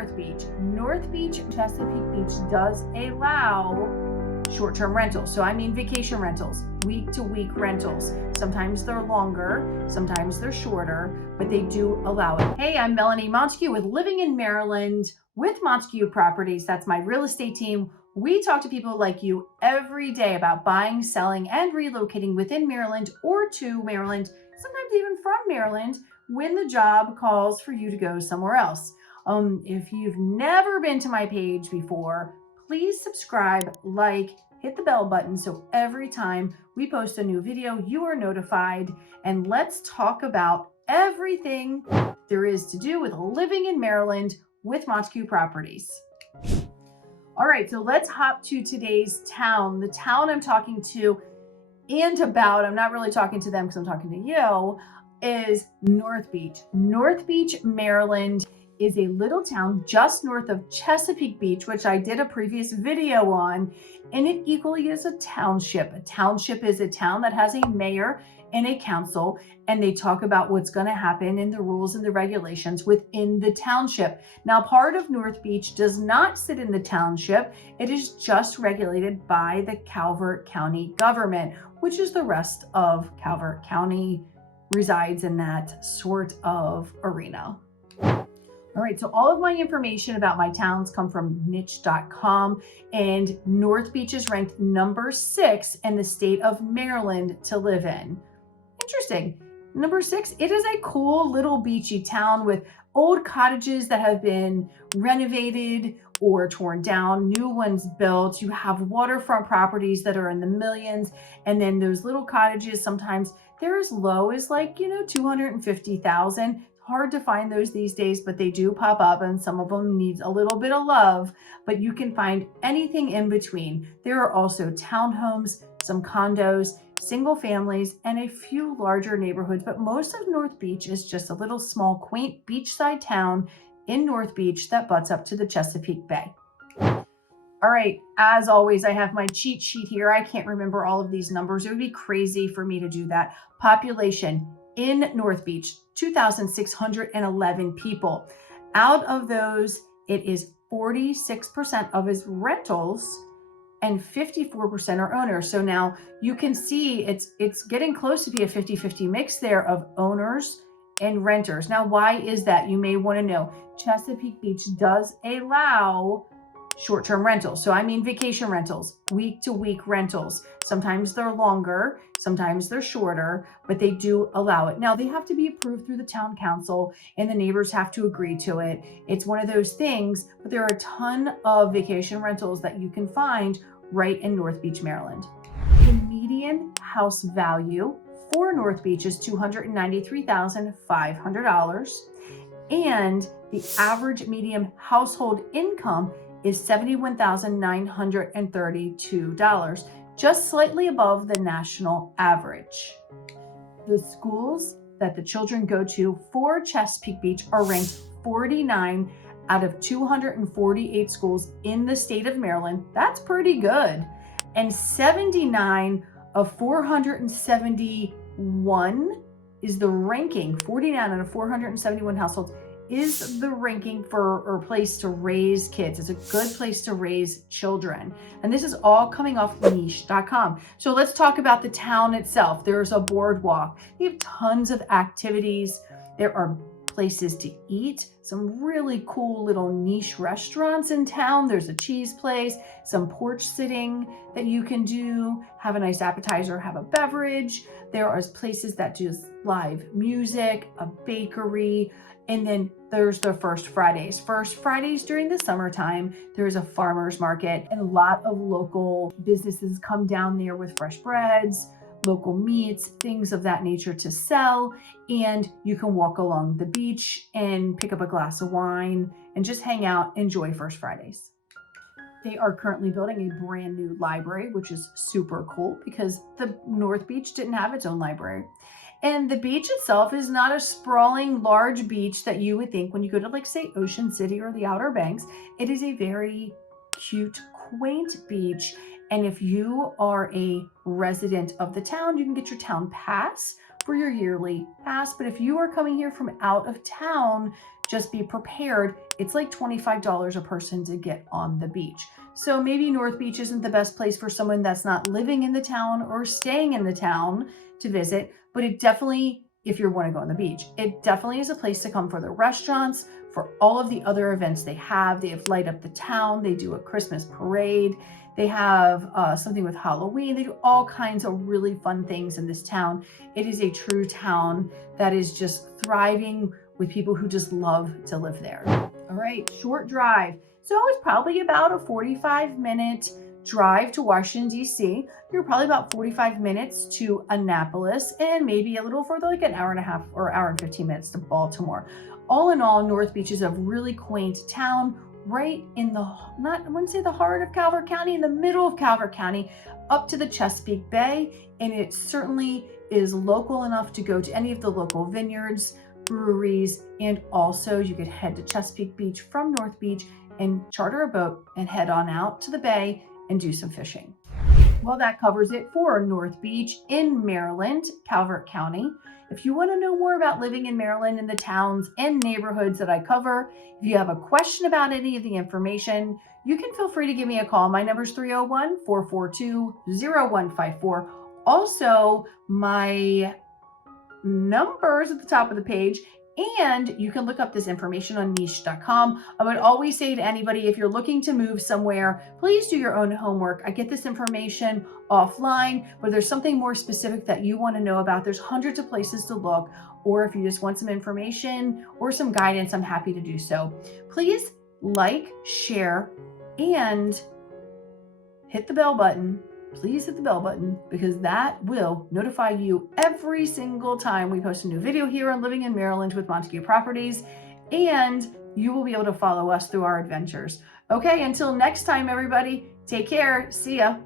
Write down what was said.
North Beach. North Beach, Chesapeake Beach does allow short-term rentals. So I mean vacation rentals, week-to-week rentals. Sometimes they're longer, sometimes they're shorter, but they do allow it. Hey, I'm Melanie Montague with Living in Maryland with Montague Properties. That's my real estate team. We talk to people like you every day about buying, selling, and relocating within Maryland or to Maryland, sometimes even from Maryland, when the job calls for you to go somewhere else. If you've never been to my page before, please subscribe, like, hit the bell button so every time we post a new video, you are notified. And let's talk about everything there is to do with living in Maryland with Montague Properties. All right, so let's hop to today's town. The town I'm talking to and about, I'm not really talking to them because I'm talking to you, is North Beach. North Beach, Maryland is a little town just north of Chesapeake Beach, which I did a previous video on, and it equally is a township. A township is a town that has a mayor and a council, and they talk about what's going to happen in the rules and the regulations within the township. Now, part of North Beach does not sit in the township. It is just regulated by the Calvert County government, which is the rest of Calvert County resides in that sort of arena. All right, so all of my information about my towns come from niche.com, and North Beach is ranked number 6 in the state of Maryland to live in. Interesting. Number 6, it is a cool little beachy town with old cottages that have been renovated or torn down, new ones built. You have waterfront properties that are in the millions, and then those little cottages, sometimes they're as low as like, $250,000. Hard to find those these days, but they do pop up, and some of them need a little bit of love, but you can find anything in between. There are also townhomes, some condos, single families, and a few larger neighborhoods, but most of North Beach is just a little small, quaint beachside town in North Beach that butts up to the Chesapeake Bay. All right, as always, I have my cheat sheet here. I can't remember all of these numbers. It would be crazy for me to do that. Population in North Beach, 2,611 people. Out of those, it is 46% of his rentals and 54% are owners. So now you can see it's getting close to be a 50-50 mix there of owners and renters. Now, why is that? You may want to know. Chesapeake Beach does allow short-term rentals. So I mean vacation rentals, week-to-week rentals. Sometimes they're longer, sometimes they're shorter, but they do allow it. Now, they have to be approved through the town council, and the neighbors have to agree to it. It's one of those things, but there are a ton of vacation rentals that you can find right in North Beach, Maryland. The median house value for North Beach is $293,500, and the average median household income is $71,932, just slightly above the national average. The schools that the children go to for Chesapeake Beach are ranked 49 out of 248 schools in the state of Maryland. That's pretty good. And 79 of 471 is the ranking. 49 out of 471 households is the ranking for or place to raise kids. It's a good place to raise children. And this is all coming off niche.com. So let's talk about the town itself. There's a boardwalk. They have tons of activities. There are places to eat, some really cool little niche restaurants in town. There's a cheese place, some porch sitting that you can do, have a nice appetizer, have a beverage. There are places that do live music, a bakery, and then there's the First Fridays. First Fridays during the summertime, there's a farmer's market, and a lot of local businesses come down there with fresh breads, local meats, things of that nature to sell. And you can walk along the beach and pick up a glass of wine and just hang out, enjoy First Fridays. They are currently building a brand new library, which is super cool because the North Beach didn't have its own library. And the beach itself is not a sprawling, large beach that you would think when you go to, like, say, Ocean City or the Outer Banks. It is a very cute, quaint beach. And if you are a resident of the town, you can get your town pass for your yearly pass. But if you are coming here from out of town just be prepared. It's like $25 a person to get on the beach. So maybe North Beach isn't the best place for someone that's not living in the town or staying in the town to visit, but it definitely, if you want to go on the beach, it definitely is a place to come for the restaurants, for all of the other events they have. They have Light Up the Town, they do a Christmas parade, they have something with Halloween. They do all kinds of really fun things in this town. It is a true town that is just thriving with people who just love to live there. All right, short drive. So it's probably about a 45-minute drive to Washington, D.C. You're probably about 45 minutes to Annapolis, and maybe a little further, like an hour and a half or hour and 15 minutes to Baltimore. All in all, North Beach is a really quaint town, right in the, I wouldn't say the heart of Calvert County, in the middle of Calvert County, up to the Chesapeake Bay. And it certainly is local enough to go to any of the local vineyards, breweries, and also you could head to Chesapeake Beach from North Beach and charter a boat and head on out to the bay and do some fishing. Well, that covers it for North Beach in Maryland, Calvert County. If you want to know more about living in Maryland and the towns and neighborhoods that I cover, if you have a question about any of the information, you can feel free to give me a call. My number is 301-442-0154. Also, my numbers at the top of the page, and you can look up this information on niche.com. I would always say to anybody, if you're looking to move somewhere, please do your own homework. I get this information offline, but there's something more specific that you want to know about. There's hundreds of places to look, or if you just want some information or some guidance, I'm happy to do so. Please like, share, and hit the bell button. Please hit the bell button, because that will notify you every single time we post a new video here on Living in Maryland with Montague Properties, and you will be able to follow us through our adventures. Okay, until next time, everybody, take care. See ya.